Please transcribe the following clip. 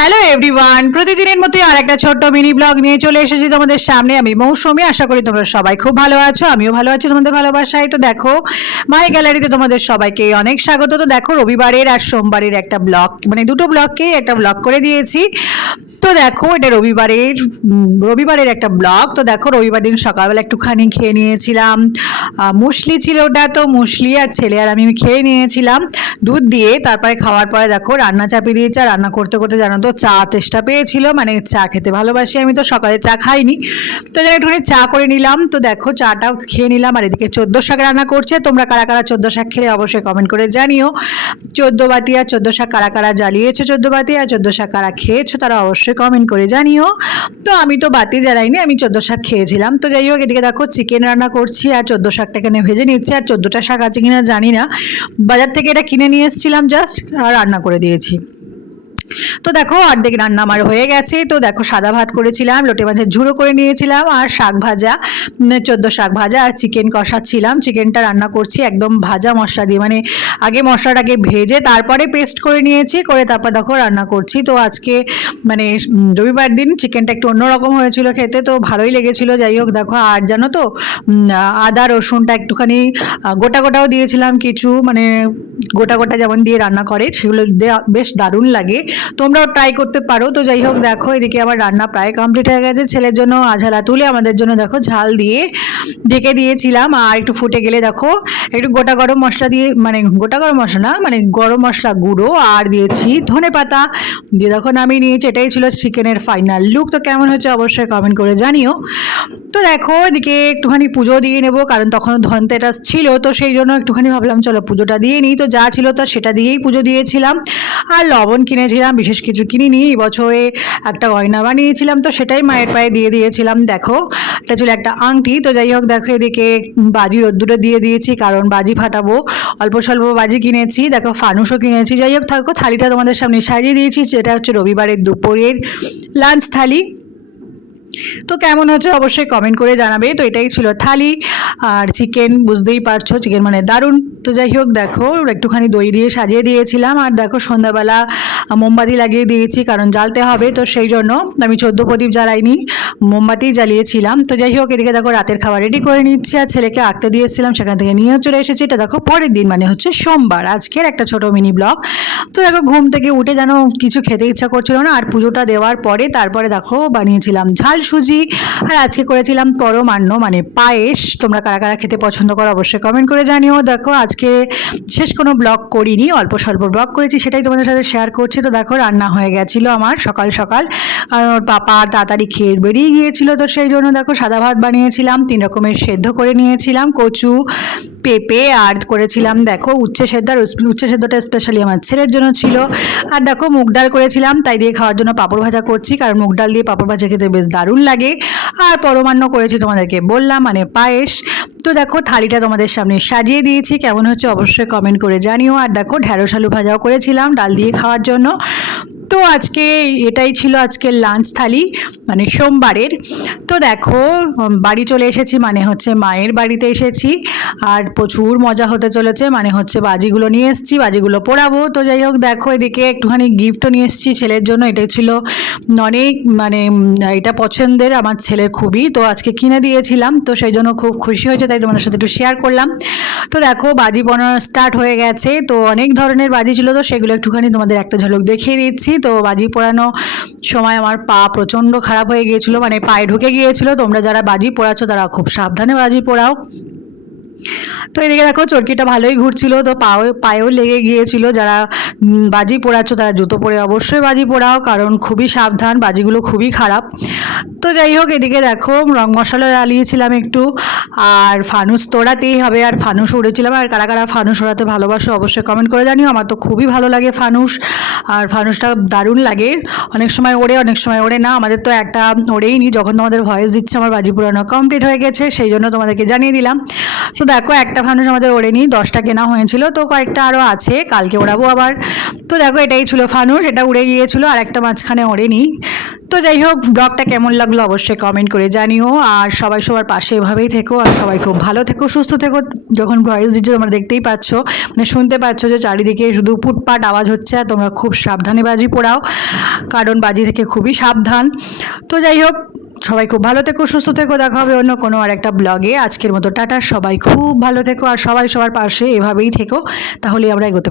Hello everyone প্রতিদিনের মতোই আর একটা ছোট্ট মিনি ব্লগ নিয়ে চলে এসেছি তোমাদের সামনে। আমি মৌসুমি, আশা করি তোমরা সবাই খুব ভালো আছো, আমিও ভালো আছি তোমাদের ভালোবাসায়। তো দেখো মাই গ্যালারিতে তোমাদের সবাইকে অনেক স্বাগত। তো দেখো, রবিবারের আর সোমবারের একটা ব্লগ মানে দুটো ব্লগকেই একটা ব্লগ করে দিয়েছি। তো দেখো, এটা রবিবারের রবিবারের একটা ব্লগ। তো দেখো, রবিবার দিন সকালবেলা একটুখানি খেয়ে নিয়েছিলাম। মুসলি ছিল ওটা তো, মুসলি আর ছেলে আর আমি খেয়ে নিয়েছিলাম। দুধ দিয়ে তারপরে খাওয়ার পরে দেখো, রান্না চাপিয়ে দিয়েছে। আর রান্না করতে করতে জানো তো, চা তেষ্টা পেয়েছিল। মানে চা খেতে ভালোবাসি আমি তো, সকালে চা খাইনি। তো যারা একটুখানি চা করে নিলাম। তো দেখো, চাটাও খেয়ে নিলাম। আর এদিকে চোদ্দ শাক রান্না করছে। তোমরা কারা কারা চোদ্দ শাক খেলে অবশ্যই কমেন্ট করে জানিও। চোদ্দ বাতি আর চোদ্দ শাক কারা কারা জ্বালিয়েছো চোদ্দ বাতি আর চোদ্দ শাক কারা খেয়েছো তারা অবশ্যই কমেন্ট করে জানিও। তো আমি তো বাতি জ্বালাইনি, আমি চোদ্দ শাক খেয়েছিলাম। তো যাই হোক, এদিকে দেখো চিকেন রান্না করছি, আর চোদ্দ শাকটা এখানে ভেজে নিচ্ছি, আর চোদ্দোটা শাক আছে কিনা জানি না। বাজার থেকে এটা কিনে নিয়ে এসেছিলাম জাস্ট আর রান্না করে দিয়েছি। তো দেখো, অর্ধেক রান্না আমার হয়ে গেছে। তো দেখো, সাদা ভাত করেছিলাম লোটে মাছের ঝুড়ো করে নিয়েছিলাম, আর শাক ভাজা চোদ্দ শাক ভাজা আর চিকেন কষাচ্ছিলাম। চিকেনটা রান্না করছি একদম ভাজা মশলা দিয়ে মানে আগে মশলাটাকে ভেজে তারপরে পেস্ট করে নিয়েছি, করে তারপর দেখো রান্না করছি। তো আজকে মানে রবিবার দিন চিকেনটা একটু অন্যরকম হয়েছিল খেতে, তো ভালোই লেগেছিল। যাই হোক, দেখো, আর জানো তো আদা, রসুনটা একটুখানি গোটা গোটাও দিয়েছিলাম কিছু মানে গোটা গোটা যেমন দিয়ে রান্না করে, সেগুলো বেশ দারুণ লাগে। তোমরাও ট্রাই করতে পারো। তো যাই হোক, দেখো, এদিকে আমার রান্না প্রায় কমপ্লিট হয়ে গেছে। ছেলের জন্য আঝালা তুলে, আমাদের জন্য দেখো ঝাল দিয়ে ঢেকে দিয়েছিলাম। আর একটু ফুটে গেলে দেখো, একটু গোটা গরম মশলা দিয়ে মানে গোটা গরম মশলা না মানে গরম মশলা গুঁড়ো আর দিয়েছি ধনে পাতা। দিয়ে দেখো, নামিয়ে নিয়েছি। এটাই ছিল চিকেনের ফাইনাল লুক তো কেমন হচ্ছে অবশ্যই কমেন্ট করে জানিও। তো দেখো, এদিকে একটুখানি পুজো দিয়ে নেব, কারণ তখন ধনতেরাস ছিল। তো সেই জন্য একটুখানি ভাবলাম, চলো পুজোটা দিয়ে নিই। তো যা ছিল তো সেটা দিয়েই পুজো দিয়েছিলাম। আর লবণ কিনেছিলাম, বিশেষ কিছু কিনিনি। এই বছরে একটা গয়না বানিয়েছিলাম, তো সেটাই মায়ের পায়ে দিয়ে দিয়েছিলাম। দেখো, এটা ছিল একটা আংটি, তো যাই হোক দেখো এদিকে বাজি রোদ্দুরে দিয়ে দিয়েছি, কারণ বাজি ফাটাবো। অল্প স্বল্প বাজি কিনেছি, দেখো ফানুসও কিনেছি। যাই হোক, থাকো, থালিটা তোমাদের সামনে সাজিয়ে দিয়েছি, যেটা হচ্ছে রবিবারের দুপুরের লাঞ্চ থালি। তো কেমন হচ্ছে অবশ্যই কমেন্ট করে জানাবে। তো এটাই ছিল থালি। আর চিকেন বুঝতেই পারছ চিকেন মানে দারুণ। তো যাই হোক, দেখো, একটুখানি দই দিয়ে সাজিয়ে দিয়েছিলাম। আর দেখো, সন্ধ্যাবেলা মোমবাতি লাগিয়ে দিয়েছি, কারণ জ্বালতে হবে, তো সেই জন্য আমি চোদ্দ প্রদীপ জ্বালাইনি মোমবাতি জ্বালিয়েছিলাম। তো যাই হোক, এদিকে দেখো, রাতের খাবার রেডি করে নিচ্ছি। আর ছেলেকে আঁকতে দিয়েছিলাম, সেখান থেকে নিয়েও চলে এসেছি। এটা দেখো, পরের দিন মানে হচ্ছে সোমবার, আজকের একটা ছোট মিনি ব্লগ তো দেখো, ঘুম থেকে উঠে যেন কিছু খেতে ইচ্ছা করছিল না, আর পুজোটা দেওয়ার পরে তারপরে দেখো, বানিয়েছিলাম ঝাল সুজি। আর আজকে করেছিলাম পরমান্ন মানে পায়েস। তোমরা কারা কারা খেতে পছন্দ করো অবশ্যই কমেন্ট করে জানিও। দেখো, আজকে শেষ কোনো ব্লগ করিনি, অল্প স্বল্প ব্লগ করেছি, সেটাই তোমাদের সাথে শেয়ার করছি। তো দেখো, রান্না হয়ে গেছিল আমার সকাল সকাল। আর ওর পাপা তাড়াতাড়ি খেয়ে বেরিয়ে গিয়েছিল, তো সেই জন্য দেখো সাদা ভাত বানিয়েছিলাম, তিন রকমের সেদ্ধ করে নিয়েছিলাম, কচু পেঁপে আর করেছিলাম। দেখো, উচ্ছে সেদ্ধ আর উচ্ছে সেদ্ধটা স্পেশালি আমার ছেলের জন্য ছিল। আর দেখো, মুগ ডাল করেছিলাম, তাই দিয়ে খাওয়ার জন্য পাঁপড় ভাজা করছি, কারণ মুগ ডাল দিয়ে পাঁপড় ভাজা খেতে বেশ দারুণ লাগে। আর পরমান্ন করেছি তোমাদেরকে বললাম মানে পায়েস। তো দেখো, থালিটা তোমাদের সামনে সাজিয়ে দিয়েছি, কেমন হচ্ছে অবশ্যই কমেন্ট করে জানিও। আর দেখো ঢ্যাঁড়স আলু ভাজাও করেছিলাম, ডাল দিয়ে খাওয়ার জন্য। তো আজকে এটাই ছিল আজকের লাঞ্চ থালি মানে সোমবারের। তো দেখো বাড়ি চলে এসেছি মানে হচ্ছে মায়ের বাড়িতে এসেছি। আর প্রচুর মজা হতে চলেছে মানে হচ্ছে বাজিগুলো নিয়ে এসেছি, বাজিগুলো পোড়াবো। তো যাই হোক, দেখো এদিকে একটুখানি গিফটও নিয়ে এসেছি ছেলের জন্য। এটাই ছিল অনেক মানে এটা পছন্দের, আমার ছেলের খুবই। তো আজকে কিনে দিয়েছিলাম, তো সেই জন্য খুব খুশি হয়েছে, তাই তোমাদের সাথে একটু শেয়ার করলাম। তো দেখো, বাজি বানানো স্টার্ট হয়ে গেছে। তো অনেক ধরনের বাজি ছিল, তো সেগুলো একটুখানি তোমাদের একটা ঝলক দেখিয়ে দিচ্ছি। তো বাজি পোড়ানো সময় আমার পা প্রচণ্ড খারাপ হয়ে গিয়েছিল মানে পায়ে ঢুকে গিয়েছিল। তোমরা যারা বাজি পোড়াচ্ছ তারা খুব সাবধানে বাজি পোড়াও। তো এদিকে দেখো চরকিটা ভালোই ঘুরছিল, তো পাও, পায়েও লেগে গিয়েছিল। যারা বাজি পোড়াচ্ছ তারা জুতো পরে অবশ্যই বাজি পোড়াও, কারণ খুবই সাবধান, বাজিগুলো খুবই খারাপ। তো যাই হোক, এদিকে দেখো রং মশলা জ্বালিয়েছিলাম একটু, আর ফানুস তোড়াতেই হবে, আর ফানুস উড়েছিলাম। আর কারা কারা ফানুস ওড়াতে ভালোবাসো অবশ্যই কমেন্ট করে জানিও, আমার তো খুবই ভালো লাগে ফানুস, আর ফানুসটা দারুণ লাগে। অনেক সময় ওড়ে, অনেক সময় ওড়ে না, আমাদের তো একটা ওড়েই নি, যখন তোমাদের ভয়েস দিচ্ছে আমার বাজি পুরানো কমপ্লিট হয়ে গেছে, সেই জন্য তোমাদেরকে জানিয়ে দিলাম। তো দেখো, একটা ফানুস আমাদের ওড়েনি, দশটা কেনা হয়েছিল, তো কয়েকটা আরও আছে, কালকে ওড়াবো আবার। তো দেখো, এটাই ছিল ফানুস এটা উড়ে গিয়েছিল, আর একটা মাঝখানে ওড়েনি। তো যাই হোক, ব্লগটা কেমন লাগল অবশ্যই কমেন্ট করে জানিও, আর সবাই সবার পাশে এভাবেই থেকো, আর সবাই খুব ভালো থেকো, সুস্থ থেকো। যখন ভয়েস দিচ্ছ, তোমরা দেখতেই পাচ্ছ মানে শুনতে পাচ্ছ যে চারিদিকে শুধু পুটপাট আওয়াজ হচ্ছে, আর তোমরা খুব সাবধানে বাজি পোড়াও, কারণ বাজি থেকে খুবই সাবধান। তো যাই হোক সবাই খুব ভালো থেকো, সুস্থ থেকো। দেখা হবে অন্য কোনো আর একটা ব্লগে। আজকের মতো টাটা, সবাই খুব ভালো থেকো। আর সবাই সবার পাশে এভাবেই থেকো। তাহলে আমরা এগোতে